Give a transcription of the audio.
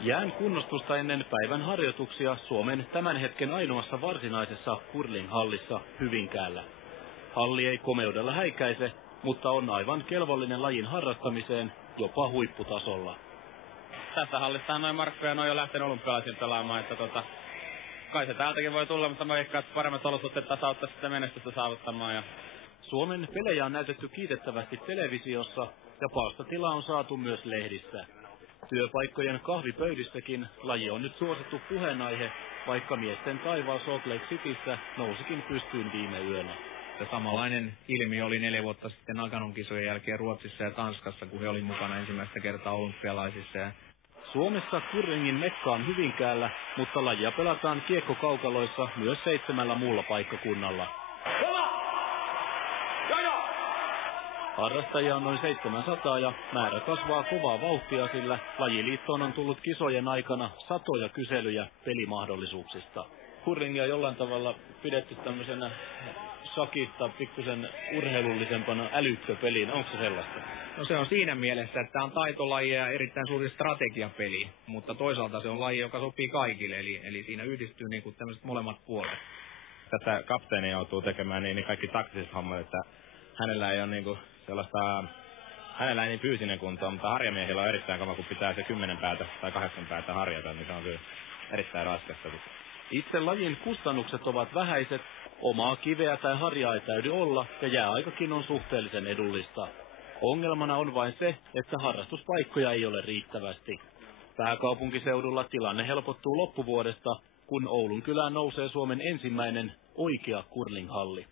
Jään kunnostusta ennen päivän harjoituksia Suomen tämän hetken ainoassa varsinaisessa curling-hallissa Hyvinkäällä. Halli ei komeudella häikäise, mutta on aivan kelvollinen lajin harrastamiseen jopa huipputasolla. Tässä hallissa noin Markku ja noin jo lähtenyt olympialaisiin pelaamaan, että kai se täältäkin voi tulla, mutta mä veikkaan, että paremmat olosuhteet taas auttaa sitten menestystä saavuttamaan. Ja Suomen pelejä on näytetty kiitettävästi televisiossa ja palstatila on saatu myös lehdissä. Työpaikkojen kahvipöydissäkin laji on nyt suosittu puheenaihe, vaikka miesten taivaalla Salt Lake Cityssä nousikin pystyyn viime yönä. Ja samanlainen ilmiö oli 4 vuotta sitten Naganon kisojen jälkeen Ruotsissa ja Tanskassa, kun he oli mukana ensimmäistä kertaa olympialaisissa. Suomessa curlingin mekka on Hyvinkäällä, mutta lajia pelataan kiekkokaukaloissa myös 7 muulla paikkakunnalla. Harrastajia on noin 700 ja määrä kasvaa kovaa vauhtia, sillä lajiliittoon on tullut kisojen aikana satoja kyselyjä pelimahdollisuuksista. curlingia jollain tavalla pidetty tämmöisenä shakista pikkusen urheilullisempana älykköpeliin. Onko se sellaista? No se on siinä mielessä, että tämä on taitolaji ja erittäin suuri strategiapeli, mutta toisaalta se on laji, joka sopii kaikille, eli siinä yhdistyy niin kuin tämmöiset molemmat puolet. Tätä kapteeni joutuu tekemään niin kaikki taktiset hommat, että hänellä ei ole niinku sellaista, hänellä ei niin fyysinen kunto, mutta harjamiehillä on erittäin kova, kun pitää se 10 päätä tai 8 päätä harjata, niin se on kyllä erittäin raskasta. Itse lajin kustannukset ovat vähäiset, omaa kiveä tai harjaa ei täydy olla ja jääaikakin on suhteellisen edullista. Ongelmana on vain se, että harrastuspaikkoja ei ole riittävästi. Pääkaupunkiseudulla tilanne helpottuu loppuvuodesta, kun Oulun kylään nousee Suomen ensimmäinen oikea curling-halli.